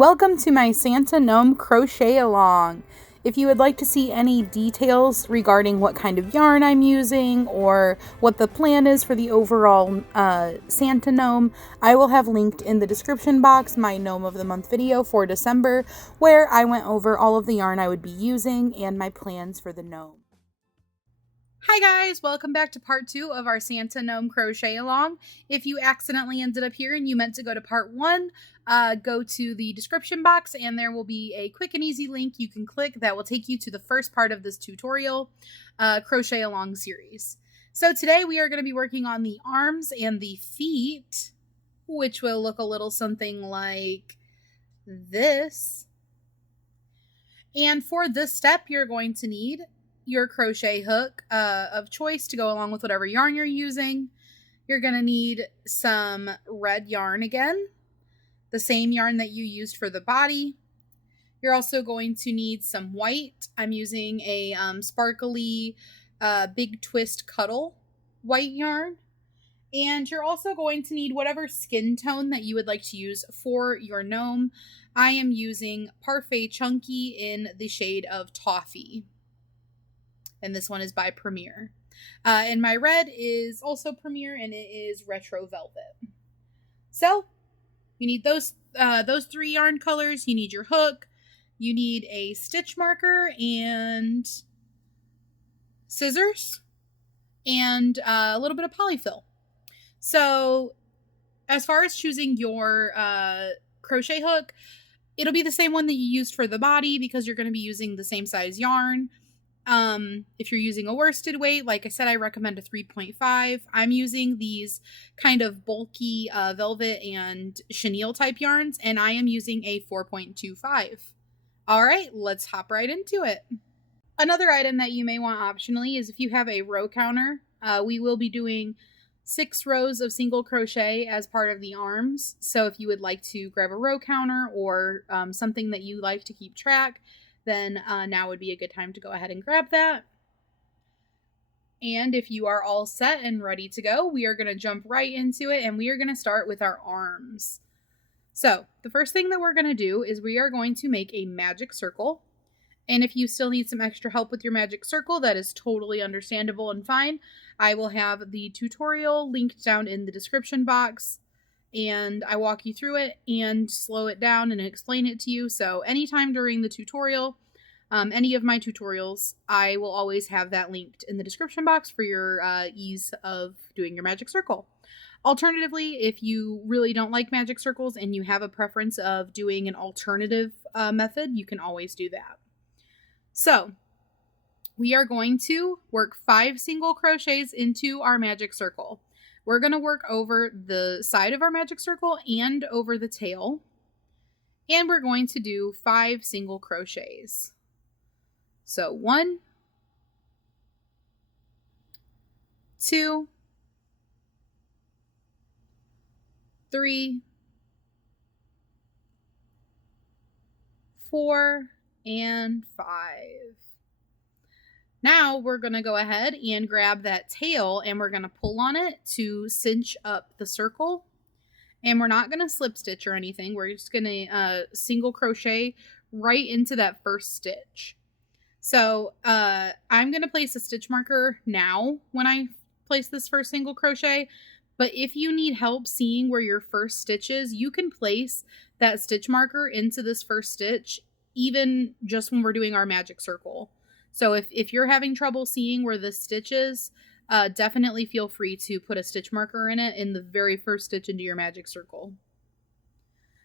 Welcome to my Santa Gnome crochet along. If you would like to see any details regarding what kind of yarn I'm using or what the plan is for the overall Santa Gnome, I will have linked in the description box my Gnome of the Month video for December, where I went over all of the yarn I would be using and my plans for the gnome. Hi guys, welcome back to part 2 of our Santa Gnome crochet along. If you accidentally ended up here and you meant to go to part 1, go to the description box and there will be a quick and easy link you can click that will take you to the first part of this tutorial crochet along series. So today we are going to be working on the arms and the feet, which will look a little something like this. And for this step, you're going to need your crochet hook of choice to go along with whatever yarn you're using. You're going to need some red yarn again, the same yarn that you used for the body. You're also going to need some white. I'm using a sparkly Big Twist Cuddle white yarn. And you're also going to need whatever skin tone that you would like to use for your gnome. I am using Parfait Chunky in the shade of Toffee. And this one is by Premier. And my red is also Premier, and it is Retro Velvet. So you need those 3 yarn colors. You need your hook. You need a stitch marker and scissors and a little bit of polyfill. So as far as choosing your crochet hook, it'll be the same one that you used for the body because you're going to be using the same size yarn. If you're using a worsted weight, like I said, I recommend a 3.5. I'm using these kind of bulky velvet and chenille type yarns, and I am using a 4.25. All right, let's hop right into it. Another item that you may want optionally is if you have a row counter. We will be doing 6 rows of single crochet as part of the arms. So if you would like to grab a row counter or something that you like to keep track, then now would be a good time to go ahead and grab that. And if you are all set and ready to go, we are going to jump right into it, and we are going to start with our arms. So the first thing that we're going to do is we are going to make a magic circle. And if you still need some extra help with your magic circle, that is totally understandable and fine. I will have the tutorial linked down in the description box, and I walk you through it and slow it down and explain it to you. So anytime during the tutorial, any of my tutorials, I will always have that linked in the description box for your ease of doing your magic circle. Alternatively, if you really don't like magic circles and you have a preference of doing an alternative method, you can always do that. So we are going to work 5 single crochets into our magic circle. We're going to work over the side of our magic circle and over the tail. And we're going to do 5 single crochets. So 1, 2, 3, 4, and 5. Now we're going to go ahead and grab that tail and we're going to pull on it to cinch up the circle. And we're not going to slip stitch or anything. We're just going to single crochet right into that first stitch. So I'm going to place a stitch marker now when I place this first single crochet. But if you need help seeing where your first stitch is, you can place that stitch marker into this first stitch, even just when we're doing our magic circle. So if you're having trouble seeing where the stitch is, definitely feel free to put a stitch marker in it in the very first stitch into your magic circle.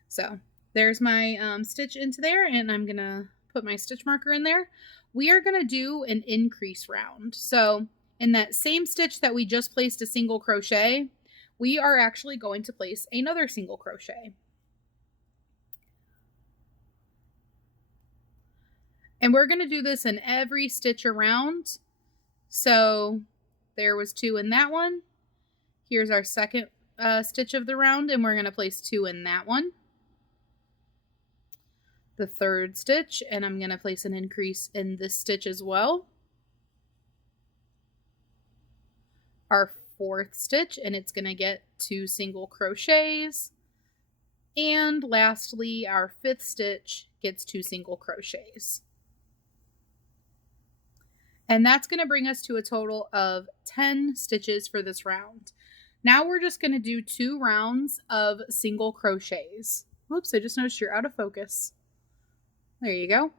So there's my stitch into there, and I'm going to put my stitch marker in there. We are going to do an increase round. So in that same stitch that we just placed a single crochet, we are actually going to place another single crochet. And we're going to do this in every stitch around. So there was 2 in that one. Here's our second stitch of the round, and we're going to place 2 in that one. The third stitch, and I'm going to place an increase in this stitch as well. Our fourth stitch, and it's going to get 2 single crochets. And lastly, our 5th stitch gets 2 single crochets. And that's going to bring us to a total of 10 stitches for this round. Now we're just going to do 2 rounds of single crochets. Whoops, I just noticed you're out of focus. There you go.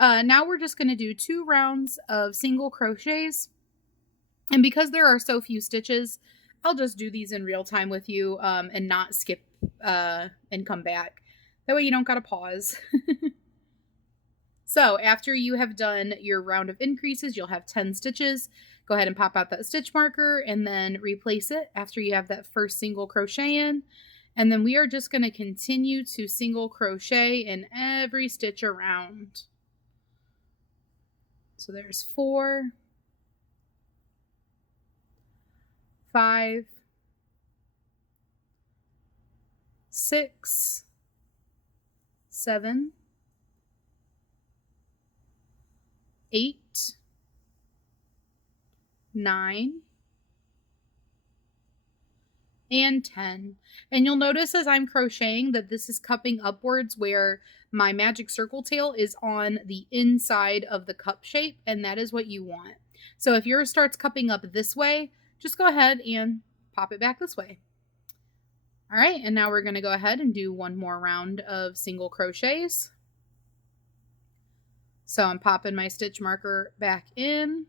Now we're just going to do 2 rounds of single crochets. And because there are so few stitches, I'll just do these in real time with you and not skip and come back. That way you don't got to pause. So after you have done your round of increases, you'll have 10 stitches. Go ahead and pop out that stitch marker and then replace it after you have that first single crochet in. And then we are just going to continue to single crochet in every stitch around. So there's 4, 5, 6, 7, 8, 9, and 10. And you'll notice as I'm crocheting that this is cupping upwards where my magic circle tail is on the inside of the cup shape, and that is what you want. So if yours starts cupping up this way, just go ahead and pop it back this way. All right, and now we're going to go ahead and do one more round of single crochets. So I'm popping my stitch marker back in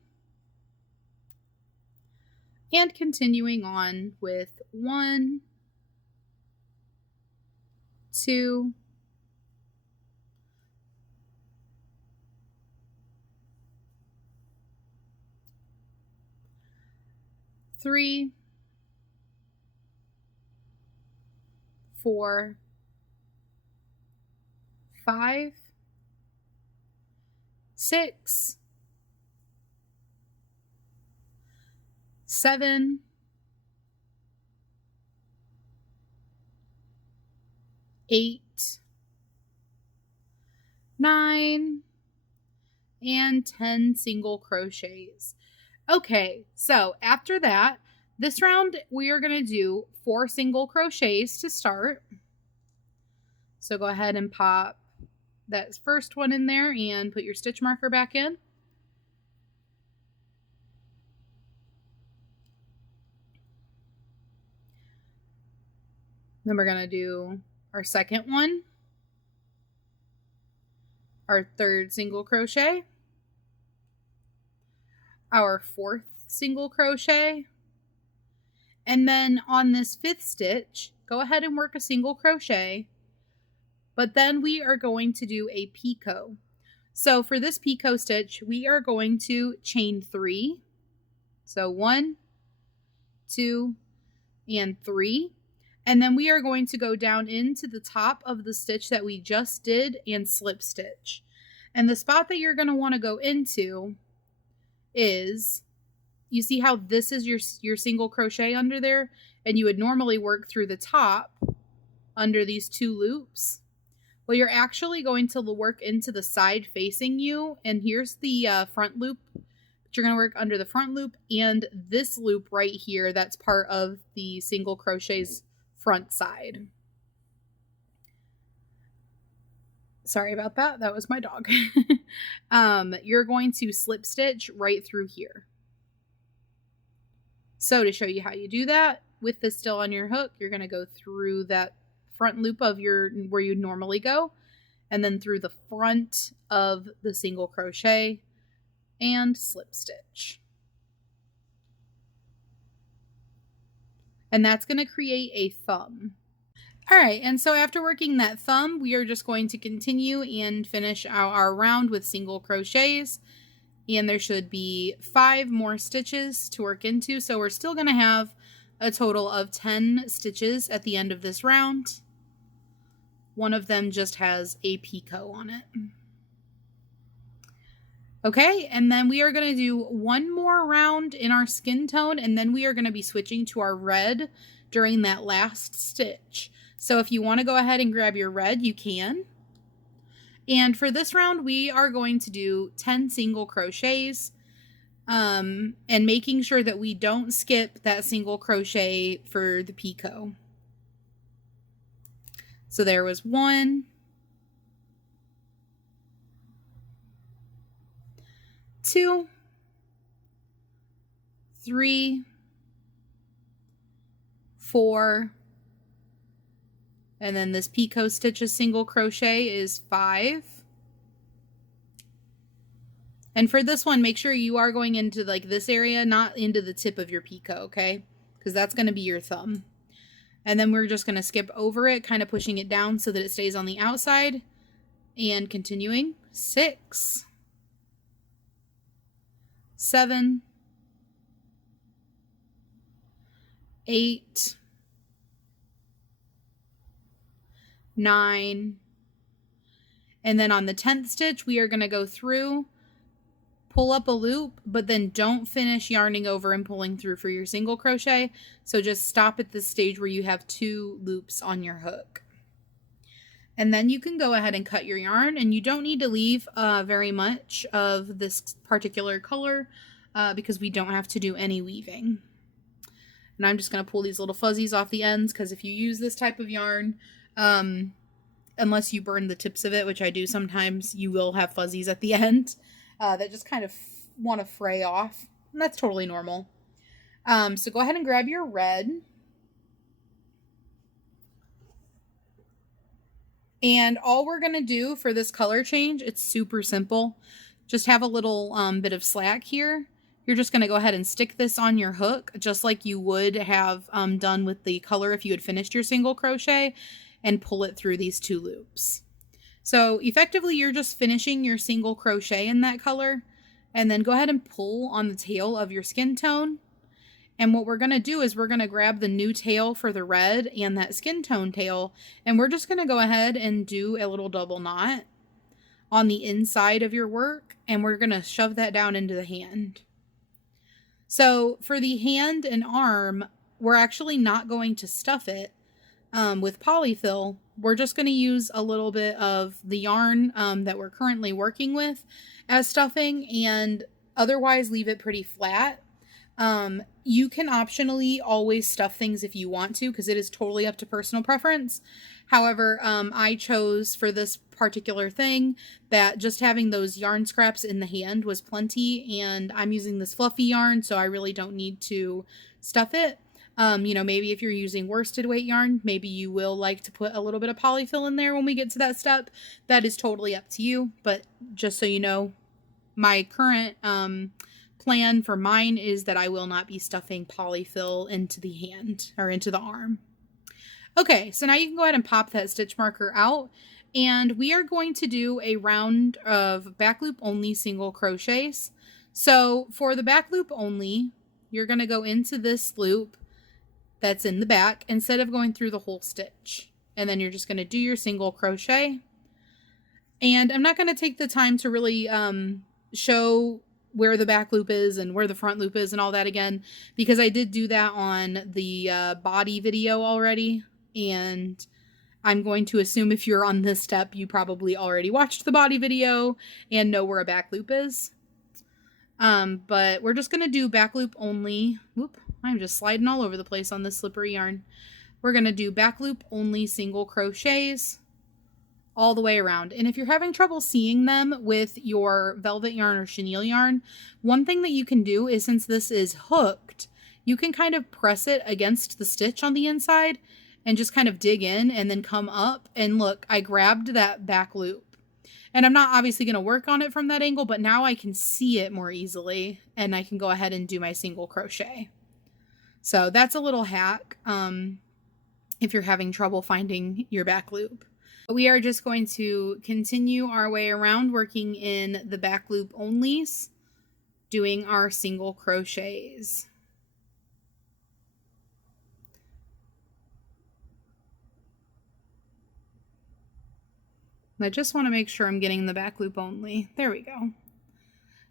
and continuing on with 1, 2, 3, 4, 5, 6, 7, 8, 9, and 10 single crochets. Okay, so after that, this round we are going to do 4 single crochets to start. So go ahead and pop that first one in there and put your stitch marker back in. Then we're going to do our second one, our 3rd single crochet, our 4th single crochet, and then on this 5th stitch, go ahead and work a single crochet, but then we are going to do a picot. So for this picot stitch, we are going to chain 3. So 1, 2, and 3. And then we are going to go down into the top of the stitch that we just did and slip stitch. And the spot that you're going to want to go into is, you see how this is your single crochet under there? And you would normally work through the top under these 2 loops. Well, you're actually going to work into the side facing you. And here's the front loop. You're going to work under the front loop and this loop right here that's part of the single crochet's front side. Sorry about that. That was my dog. You're going to slip stitch right through here. So to show you how you do that, with this still on your hook, you're going to go through that front loop of where you normally go, and then through the front of the single crochet and slip stitch. And that's going to create a thumb. All right, and so after working that thumb, we are just going to continue and finish our round with single crochets. And there should be 5 more stitches to work into. So we're still going to have a total of 10 stitches at the end of this round. One of them just has a picot on it. Okay, and then we are going to do one more round in our skin tone, and then we are going to be switching to our red during that last stitch. So if you want to go ahead and grab your red, you can. And for this round, we are going to do 10 single crochets, and making sure that we don't skip that single crochet for the picot. So there was 1, 2, 3, 4, and then this picot stitches single crochet is 5. And for this one, make sure you are going into like this area, not into the tip of your picot, okay? Because that's going to be your thumb. And then we're just going to skip over it, kind of pushing it down so that it stays on the outside. And continuing. 6, 7, 8, 9. And then on the 10th stitch, we are going to go through, pull up a loop, but then don't finish yarning over and pulling through for your single crochet. So just stop at the stage where you have 2 loops on your hook. And then you can go ahead and cut your yarn, and you don't need to leave very much of this particular color because we don't have to do any weaving. And I'm just going to pull these little fuzzies off the ends because if you use this type of yarn, unless you burn the tips of it, which I do sometimes, you will have fuzzies at the end that just kind of want to fray off. And that's totally normal. So go ahead and grab your red. And all we're going to do for this color change, it's super simple. Just have a little bit of slack here. You're just going to go ahead and stick this on your hook, just like you would have done with the color if you had finished your single crochet, and pull it through these 2 loops. So effectively, you're just finishing your single crochet in that color, and then go ahead and pull on the tail of your skin tone. And what we're going to do is we're going to grab the new tail for the red and that skin tone tail, and we're just going to go ahead and do a little double knot on the inside of your work, and we're going to shove that down into the hand. So for the hand and arm, we're actually not going to stuff it with polyfill. We're just going to use a little bit of the yarn that we're currently working with as stuffing, and otherwise leave it pretty flat. You can optionally always stuff things if you want to, because it is totally up to personal preference. However, I chose for this particular thing that just having those yarn scraps in the hand was plenty, and I'm using this fluffy yarn, so I really don't need to stuff it. Maybe if you're using worsted weight yarn, maybe you will like to put a little bit of polyfill in there when we get to that step. That is totally up to you, but just so you know, my current plan for mine is that I will not be stuffing polyfill into the hand or into the arm. Okay, so now you can go ahead and pop that stitch marker out, and we are going to do a round of back loop only single crochets. So for the back loop only, you're going to go into this loop that's in the back instead of going through the whole stitch, and then you're just going to do your single crochet. And I'm not going to take the time to really show where the back loop is and where the front loop is and all that again, because I did do that on the body video already, and I'm going to assume if you're on this step, you probably already watched the body video and know where a back loop is. But we're just going to do back loop only. Whoop, I'm just sliding all over the place on this slippery yarn. We're going to do back loop only single crochets all the way around. And if you're having trouble seeing them with your velvet yarn or chenille yarn, one thing that you can do is, since this is hooked, you can kind of press it against the stitch on the inside and just kind of dig in and then come up. And look, I grabbed that back loop. And I'm not obviously going to work on it from that angle, but now I can see it more easily, and I can go ahead and do my single crochet. So that's a little hack if you're having trouble finding your back loop. We are just going to continue our way around working in the back loop onlys, doing our single crochets. I just want to make sure I'm getting the back loop only. There we go.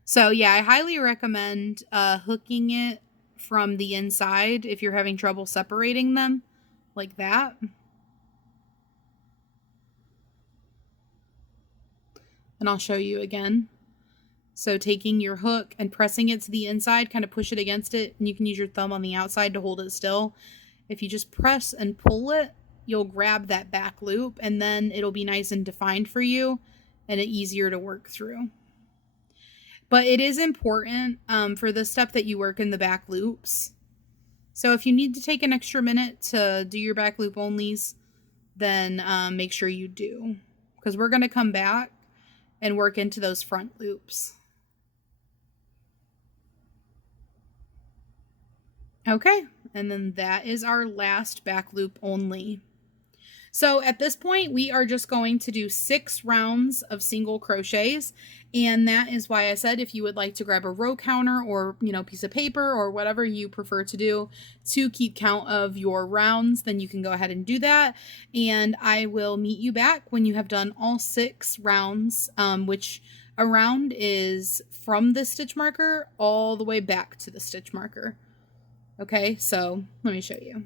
So yeah, I highly recommend hooking it from the inside if you're having trouble separating them, like that. And I'll show you again. So taking your hook and pressing it to the inside, kind of push it against it, and you can use your thumb on the outside to hold it still. If you just press and pull it, you'll grab that back loop, and then it'll be nice and defined for you and easier to work through. But it is important for this step that you work in the back loops. So if you need to take an extra minute to do your back loop onlys, then make sure you do, because we're going to come back and work into those front loops. Okay, and then that is our last back loop only. So at this point, we are just going to do 6 rounds of single crochets. And that is why I said if you would like to grab a row counter or, piece of paper or whatever you prefer to do to keep count of your rounds, then you can go ahead and do that. And I will meet you back when you have done all 6 rounds, which a round is from the stitch marker all the way back to the stitch marker. Okay, so let me show you.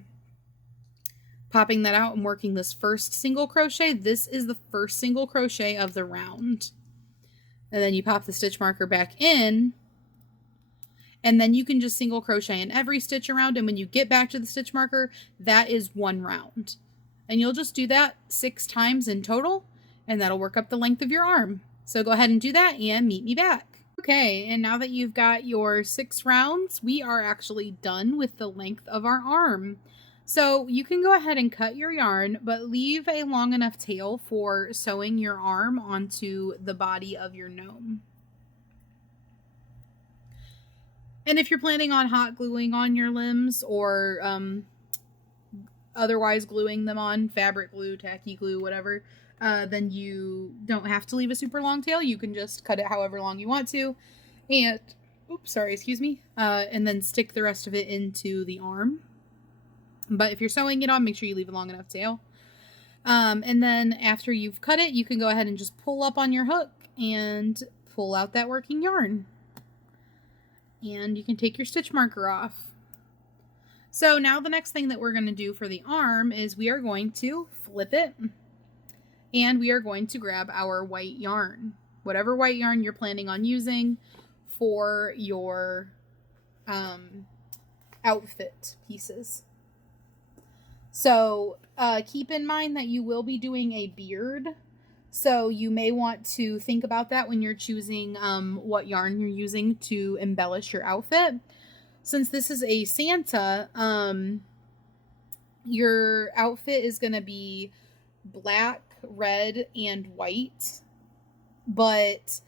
Popping that out and working this first single crochet. This is the first single crochet of the round. And then you pop the stitch marker back in, and then you can just single crochet in every stitch around, and when you get back to the stitch marker, that is 1 round. And you'll just do that 6 times in total, and that'll work up the length of your arm. So go ahead and do that and meet me back. Okay, and now that you've got your 6 rounds, we are actually done with the length of our arm. So you can go ahead and cut your yarn, but leave a long enough tail for sewing your arm onto the body of your gnome. And if you're planning on hot gluing on your limbs or otherwise gluing them on, fabric glue, tacky glue, whatever, then you don't have to leave a super long tail. You can just cut it however long you want to. And, and then stick the rest of it into the arm. But if you're sewing it on, make sure you leave a long enough tail. And then after you've cut it, you can go ahead and just pull up on your hook and pull out that working yarn. And you can take your stitch marker off. So now the next thing that we're going to do for the arm is we are going to flip it. And we are going to grab our white yarn. Whatever white yarn you're planning on using for your outfit pieces. So keep in mind that you will be doing a beard. So you may want to think about that when you're choosing what yarn you're using to embellish your outfit. Since this is a Santa, your outfit is going to be black, red, and white. But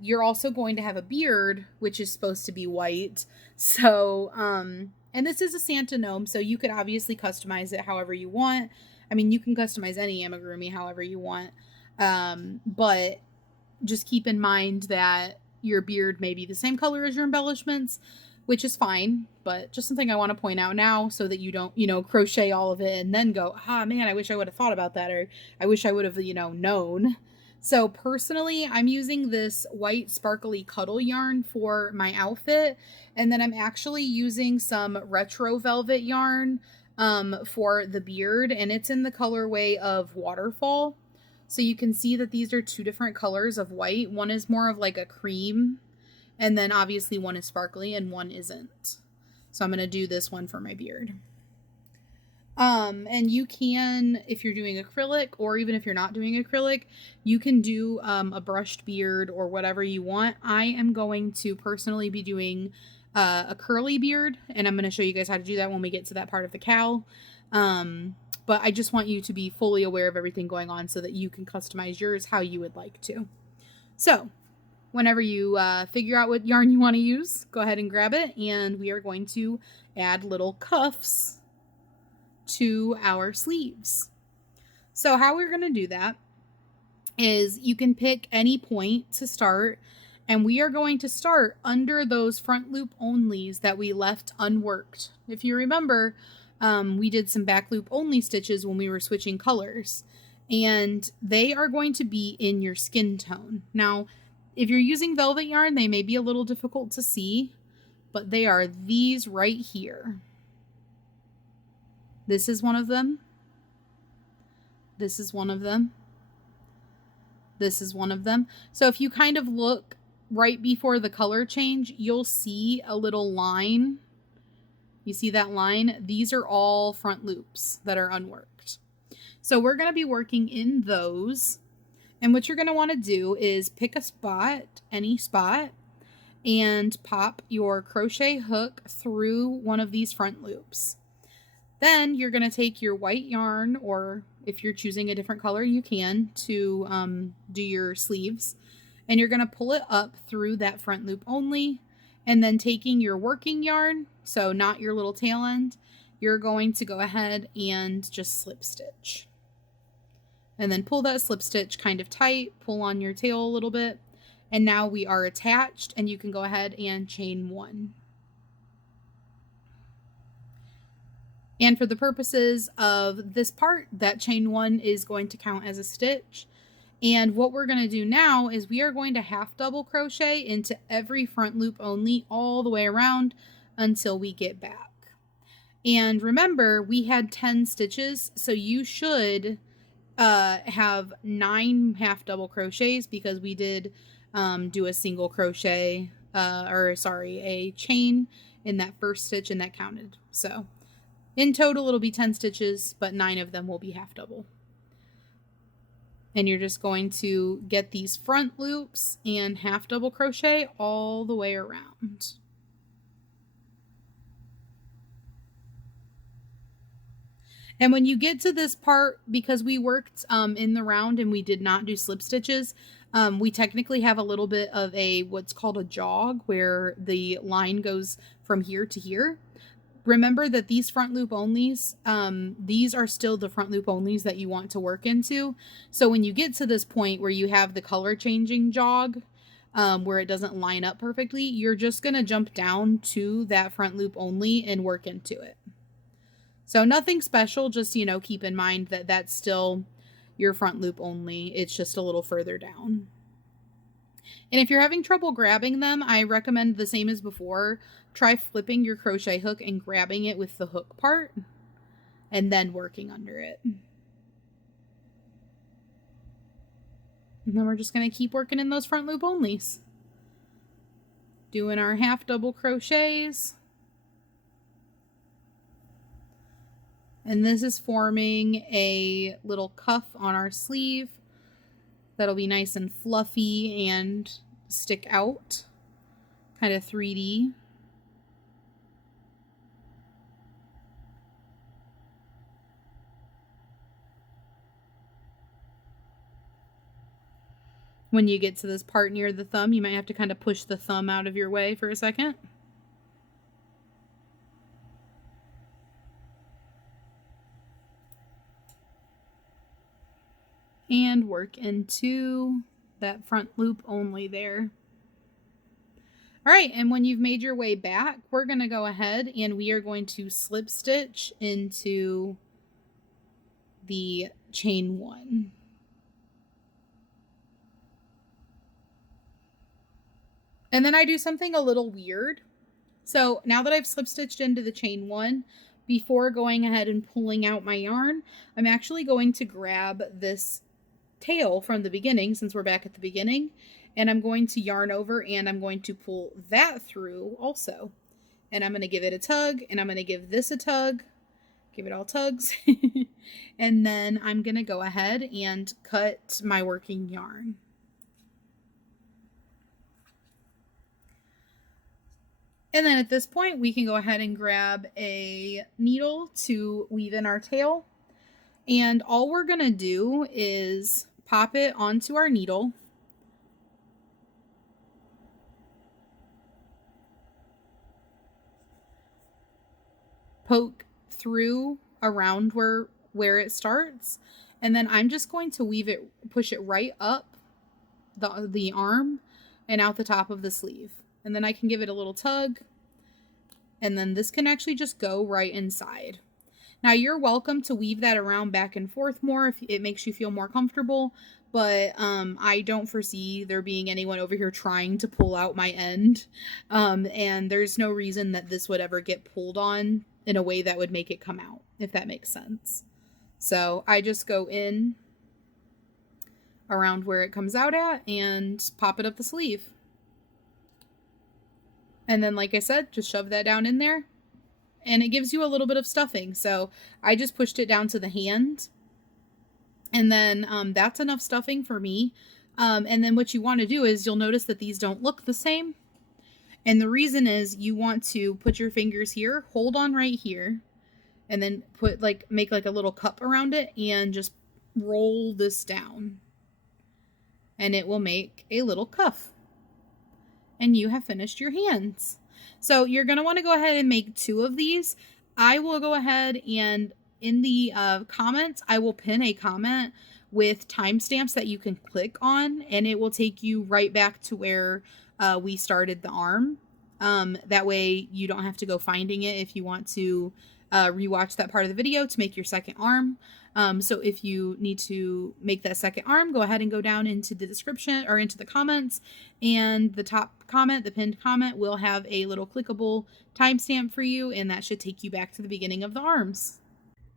you're also going to have a beard, which is supposed to be white. So, and this is a Santa Gnome, so you could obviously customize it however you want. I mean, you can customize any amigurumi however you want. But just keep in mind that your beard may be the same color as your embellishments, which is fine. But just something I want to point out now so that you don't, crochet all of it and then go, man, I wish I would have thought about that. Or I wish I would have, known. So personally, I'm using this white sparkly cuddle yarn for my outfit. And then I'm actually using some retro velvet yarn for the beard. And it's in the colorway of Waterfall. So you can see that these are 2 different colors of white. One is more of like a cream. And then obviously one is sparkly and one isn't. So I'm going to do this one for my beard. And you can, if you're doing acrylic, or even if you're not doing acrylic, you can do a brushed beard or whatever you want. I am going to personally be doing a curly beard, and I'm going to show you guys how to do that when we get to that part of the cowl. But I just want you to be fully aware of everything going on so that you can customize yours how you would like to. So whenever you figure out what yarn you want to use, go ahead and grab it, and we are going to add little cuffs to our sleeves. So how we're going to do that is you can pick any point to start, and we are going to start under those front loop onlys that we left unworked. If you remember, we did some back loop only stitches when we were switching colors, and they are going to be in your skin tone. Now, if you're using velvet yarn, they may be a little difficult to see, but they are these right here. This is one of them. This is one of them. This is one of them. So if you kind of look right before the color change, you'll see a little line, You see that line? These are all front loops that are unworked. So we're going to be working in those. And what you're going to want to do is pick a spot, any spot, and pop your crochet hook through one of these front loops. Then you're going to take your white yarn, or if you're choosing a different color, you can, to do your sleeves. And you're going to pull it up through that front loop only. And then taking your working yarn, so not your little tail end, you're going to go ahead and just slip stitch. And then pull that slip stitch kind of tight, pull on your tail a little bit. And now we are attached, and you can go ahead and chain 1. And for the purposes of this part, that chain 1 is going to count as a stitch. And what we're going to do now is we are going to half double crochet into every front loop only all the way around until we get back. And remember, we had 10 stitches, so you should have 9 half double crochets, because we did do a single crochet, a chain in that first stitch, and that counted. So in total, it'll be 10 stitches, but 9 of them will be half double. And you're just going to get these front loops and half double crochet all the way around. And when you get to this part, because we worked in the round and we did not do slip stitches, we technically have a little bit of what's called a jog, where the line goes from here to here. Remember that these front loop onlys, these are still the front loop onlys that you want to work into. So when you get to this point where you have the color changing jog, where it doesn't line up perfectly, you're just going to jump down to that front loop only and work into it. So nothing special, just, keep in mind that that's still your front loop only. It's just a little further down. And if you're having trouble grabbing them, I recommend the same as before. Try flipping your crochet hook and grabbing it with the hook part, and then working under it. And then we're just going to keep working in those front loop onlys. Doing our half double crochets. And this is forming a little cuff on our sleeve that'll be nice and fluffy and stick out, kind of 3D. When you get to this part near the thumb, you might have to kind of push the thumb out of your way for a second. And work into that front loop only there. All right, and when you've made your way back, we're going to go ahead and we are going to slip stitch into the chain 1. And then I do something a little weird. So now that I've slip stitched into the chain 1, before going ahead and pulling out my yarn, I'm actually going to grab this tail from the beginning, since we're back at the beginning, and I'm going to yarn over and I'm going to pull that through also. And I'm going to give it a tug, and I'm going to give this a tug, give it all tugs. And then I'm going to go ahead and cut my working yarn. And then at this point, we can go ahead and grab a needle to weave in our tail. And all we're going to do is pop it onto our needle. Poke through around where it starts. And then I'm just going to weave it, push it right up the arm and out the top of the sleeve. And then I can give it a little tug, and then this can actually just go right inside. Now you're welcome to weave that around back and forth more if it makes you feel more comfortable, but I don't foresee there being anyone over here trying to pull out my end, and there's no reason that this would ever get pulled on in a way that would make it come out, if that makes sense. So I just go in around where it comes out at and pop it up the sleeve. And then, like I said, just shove that down in there. and it gives you a little bit of stuffing. So I just pushed it down to the hand, and then that's enough stuffing for me. And then what you want to do is you'll notice that these don't look the same. And the reason is you want to put your fingers here, hold on right here, and then make like a little cup around it and just roll this down. And it will make a little cuff. And you have finished your hands. So you're going to want to go ahead and make 2 of these. I will go ahead and in the comments, I will pin a comment with timestamps that you can click on, and it will take you right back to where we started the arm. That way you don't have to go finding it if you want to rewatch that part of the video to make your second arm. So if you need to make that second arm, go ahead and go down into the description or into the comments, and the top comment, the pinned comment, will have a little clickable timestamp for you, and that should take you back to the beginning of the arms.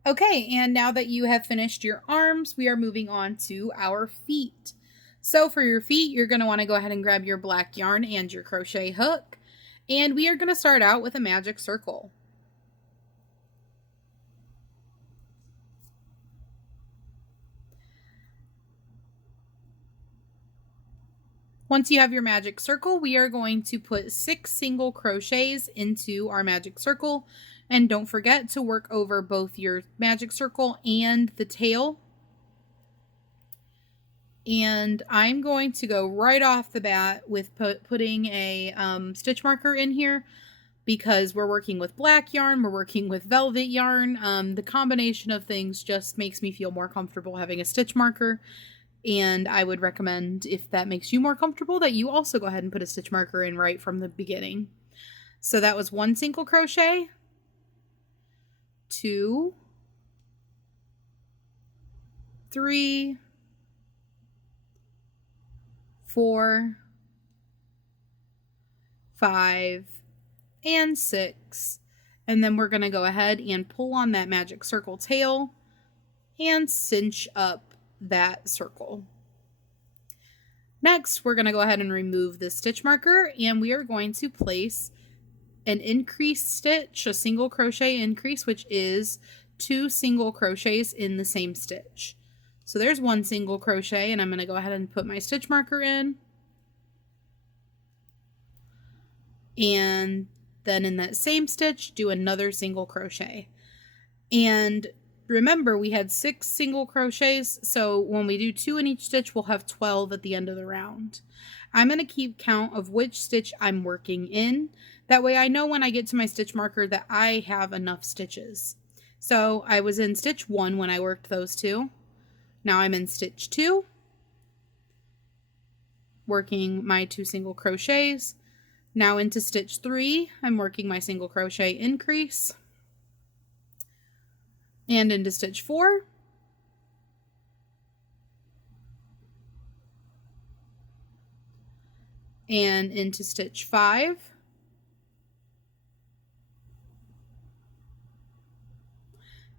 Okay, and now that you have finished your arms, we are moving on to our feet. So for your feet, you're going to want to go ahead and grab your black yarn and your crochet hook, and we are going to start out with a magic circle. Once you have your magic circle, we are going to put 6 single crochets into our magic circle. And don't forget to work over both your magic circle and the tail. And I'm going to go right off the bat with putting a stitch marker in here, because we're working with black yarn, we're working with velvet yarn. The combination of things just makes me feel more comfortable having a stitch marker. And I would recommend, if that makes you more comfortable, that you also go ahead and put a stitch marker in right from the beginning. So that was 1 single crochet, 2, 3, 4, 5, and 6. And then we're going to go ahead and pull on that magic circle tail and cinch up that circle. Next, we're going to go ahead and remove the stitch marker, and we are going to place an increased stitch, a single crochet increase, which is 2 single crochets in the same stitch. So there's 1 single crochet, and I'm going to go ahead and put my stitch marker in. And then in that same stitch, do another single crochet. And remember, we had 6 single crochets, so when we do 2 in each stitch, we'll have 12 at the end of the round. I'm going to keep count of which stitch I'm working in. That way I know when I get to my stitch marker that I have enough stitches. So I was in stitch 1 when I worked those 2. Now I'm in stitch 2, working my 2 single crochets. Now into stitch 3, I'm working my single crochet increase. And into stitch 4. And into stitch 5.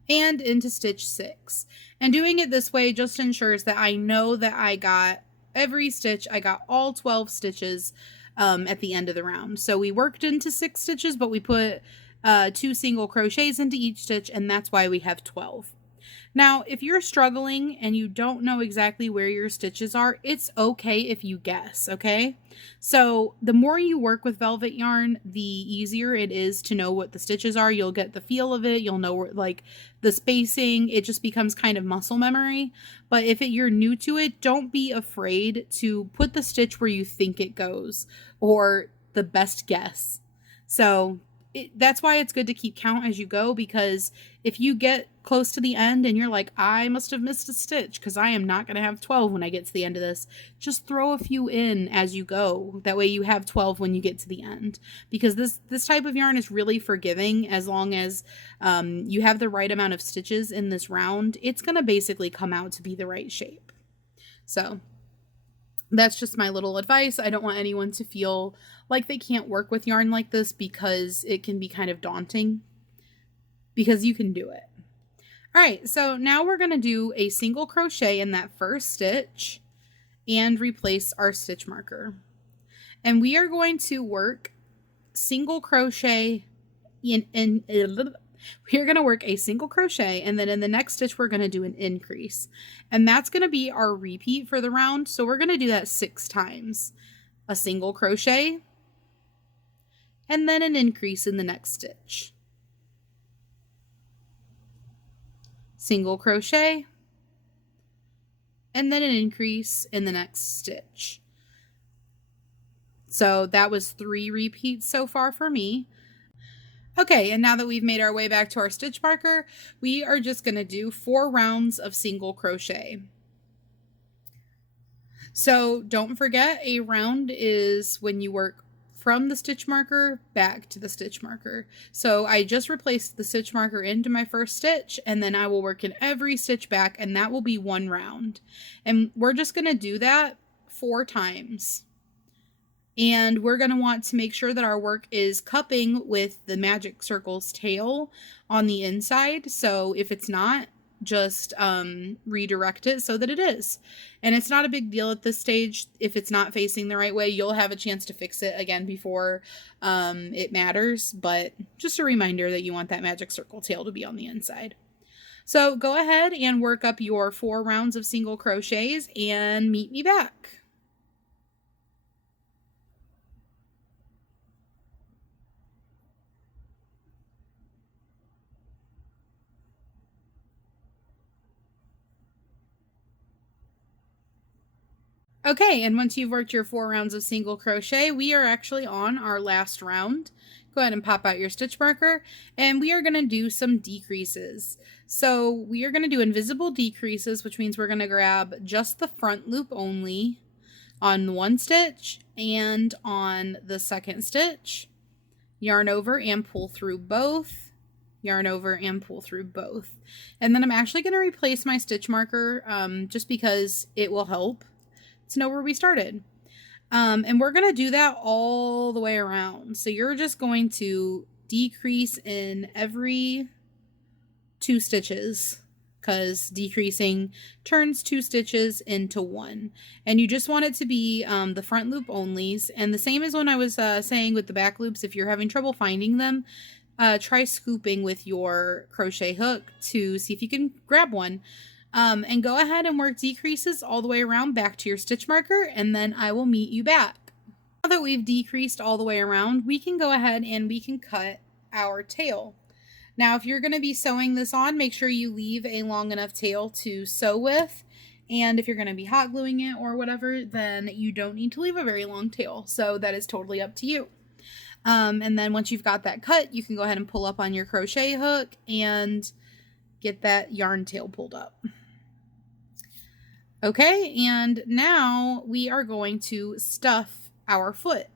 And into stitch 6. And doing it this way just ensures that I know that I got every stitch. I got all 12 stitches at the end of the round. So we worked into 6 stitches, but we put 2 single crochets into each stitch, and that's why we have 12. Now, if you're struggling and you don't know exactly where your stitches are, it's okay if you guess, okay? So the more you work with velvet yarn, the easier it is to know what the stitches are. You'll get the feel of it. You'll know where, like, the spacing. It just becomes kind of muscle memory. But if you're new to it, don't be afraid to put the stitch where you think it goes, or the best guess. So that's why it's good to keep count as you go, because if you get close to the end and you're like, I must have missed a stitch because I am not going to have 12 when I get to the end of this, just throw a few in as you go. That way you have 12 when you get to the end, because this type of yarn is really forgiving. As long as you have the right amount of stitches in this round, it's going to basically come out to be the right shape. So that's just my little advice. I don't want anyone to feel like they can't work with yarn like this, because it can be kind of daunting, because you can do it. All right, so now we're going to do a single crochet in that first stitch and replace our stitch marker. And we are going to work single crochet we're going to work a single crochet, and then in the next stitch we're going to do an increase, and that's going to be our repeat for the round. So we're going to do that 6 times. A single crochet, and then an increase in the next stitch. Single crochet, and then an increase in the next stitch. So that was 3 repeats so far for me. Okay, and now that we've made our way back to our stitch marker, we are just going to do 4 rounds of single crochet. So don't forget, a round is when you work from the stitch marker back to the stitch marker. So I just replaced the stitch marker into my first stitch, and then I will work in every stitch back, and that will be 1 round. And we're just going to do that 4 times. And we're going to want to make sure that our work is cupping with the magic circle's tail on the inside. So if it's not, just redirect it so that it is. And it's not a big deal at this stage. If it's not facing the right way, you'll have a chance to fix it again before it matters. But just a reminder that you want that magic circle tail to be on the inside. So go ahead and work up your 4 rounds of single crochets and meet me back. Okay, and once you've worked your 4 rounds of single crochet, we are actually on our last round. Go ahead and pop out your stitch marker, and we are going to do some decreases. So we are going to do invisible decreases, which means we're going to grab just the front loop only on one stitch and on the second stitch. Yarn over and pull through both. Yarn over and pull through both. And then I'm actually going to replace my stitch marker just because it will help to know where we started. And we're going to do that all the way around. So you're just going to decrease in every 2 stitches, because decreasing turns 2 stitches into 1. And you just want it to be the front loop onlys. And the same as when I was saying with the back loops, if you're having trouble finding them, try scooping with your crochet hook to see if you can grab one. And go ahead and work decreases all the way around back to your stitch marker, and then I will meet you back. Now that we've decreased all the way around, we can go ahead and we can cut our tail. Now, if you're going to be sewing this on, make sure you leave a long enough tail to sew with. And if you're going to be hot gluing it or whatever, then you don't need to leave a very long tail. So that is totally up to you. And then once you've got that cut, you can go ahead and pull up on your crochet hook and get that yarn tail pulled up. Okay, and now we are going to stuff our foot.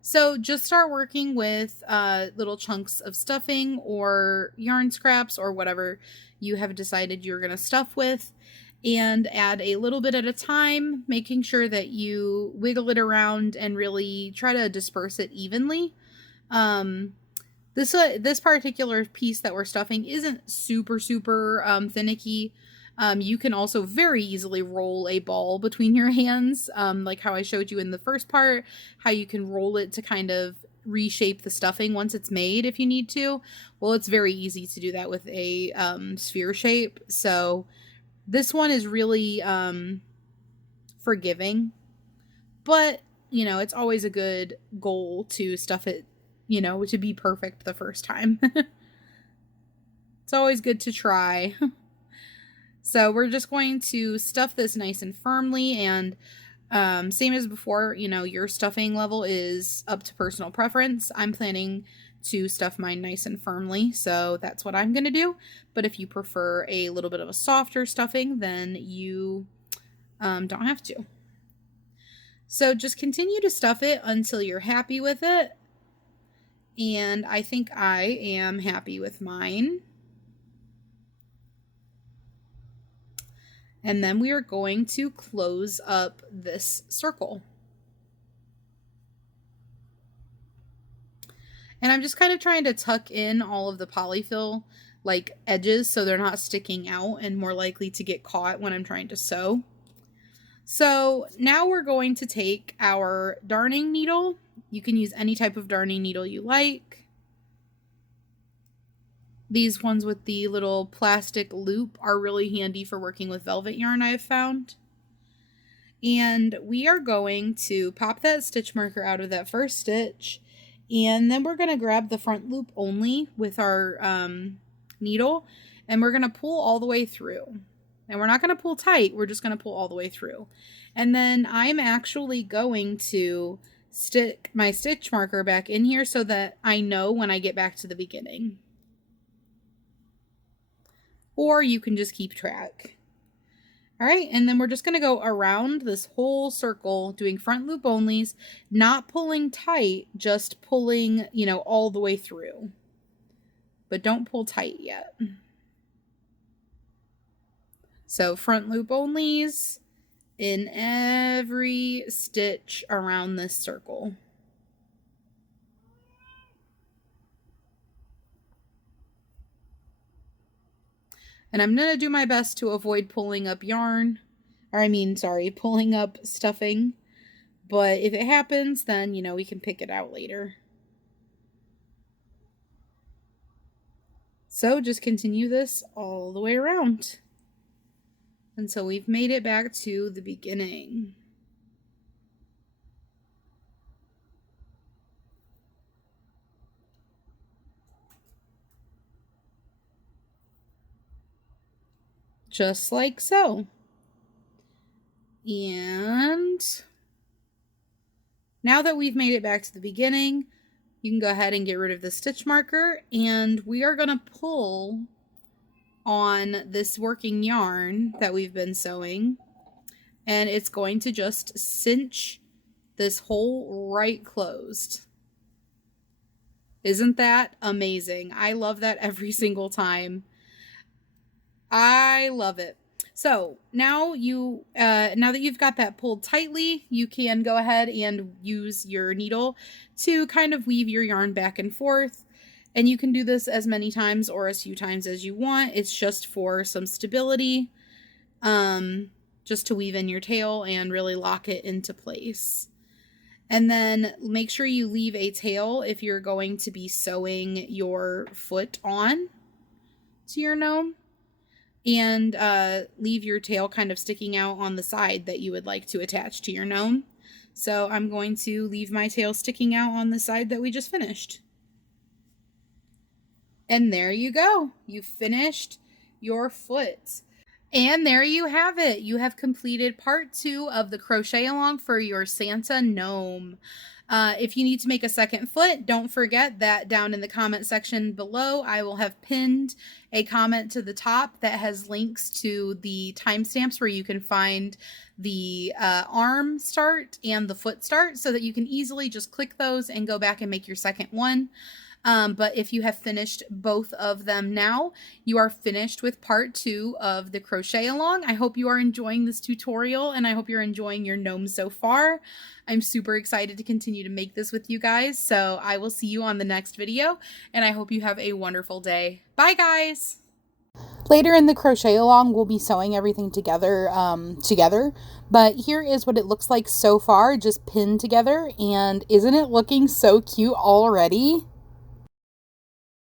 So just start working with little chunks of stuffing or yarn scraps or whatever you have decided you're going to stuff with, and add a little bit at a time, making sure that you wiggle it around and really try to disperse it evenly. This particular piece that we're stuffing isn't super finicky. You can also very easily roll a ball between your hands, like how I showed you in the first part, how you can roll it to kind of reshape the stuffing once it's made if you need to. Well, it's very easy to do that with a sphere shape. So this one is really forgiving, but you know, it's always a good goal to stuff it, you know, to be perfect the first time. It's always good to try. So we're just going to stuff this nice and firmly, and same as before, you know, your stuffing level is up to personal preference. I'm planning to stuff mine nice and firmly, so that's what I'm going to do. But if you prefer a little bit of a softer stuffing, then you don't have to. So just continue to stuff it until you're happy with it. And I think I am happy with mine. And then we are going to close up this circle. And I'm just kind of trying to tuck in all of the polyfill like edges so they're not sticking out and more likely to get caught when I'm trying to sew. So now we're going to take our darning needle. You can use any type of darning needle you like. These ones with the little plastic loop are really handy for working with velvet yarn, I have found. And we are going to pop that stitch marker out of that first stitch, and then we're going to grab the front loop only with our needle, and we're going to pull all the way through. And we're not going to pull tight, we're just going to pull all the way through. And then I'm actually going to stick my stitch marker back in here so that I know when I get back to the beginning. Or you can just keep track. All right, and then we're just going to go around this whole circle doing front loop onlys, not pulling tight, just pulling, you know, all the way through. But don't pull tight yet. So front loop onlys in every stitch around this circle. And I'm going to do my best to avoid pulling up yarn, pulling up stuffing. But if it happens, then, you know, we can pick it out later. So just continue this all the way around until we've made it back to the beginning. Just like so. And now that we've made it back to the beginning, you can go ahead and get rid of the stitch marker, and we are going to pull on this working yarn that we've been sewing, and it's going to just cinch this hole right closed. Isn't that amazing? I love that every single time. I love it. So now now that you've got that pulled tightly, you can go ahead and use your needle to kind of weave your yarn back and forth. And you can do this as many times or as few times as you want. It's just for some stability, just to weave in your tail and really lock it into place. And then make sure you leave a tail if you're going to be sewing your foot on to your gnome. And leave your tail kind of sticking out on the side that you would like to attach to your gnome. So I'm going to leave my tail sticking out on the side that we just finished. And there you go. You finished your foot. And there you have it. You have completed part 2 of the crochet along for your Santa Gnome. If you need to make a second foot, don't forget that down in the comment section below, I will have pinned a comment to the top that has links to the timestamps where you can find the arm start and the foot start so that you can easily just click those and go back and make your second one. But if you have finished both of them now, you are finished with part 2 of the crochet along. I hope you are enjoying this tutorial, and I hope you're enjoying your gnome so far. I'm super excited to continue to make this with you guys, so I will see you on the next video, and I hope you have a wonderful day. Bye, guys! Later in the crochet along, we'll be sewing everything together, but here is what it looks like so far, just pinned together, and isn't it looking so cute already?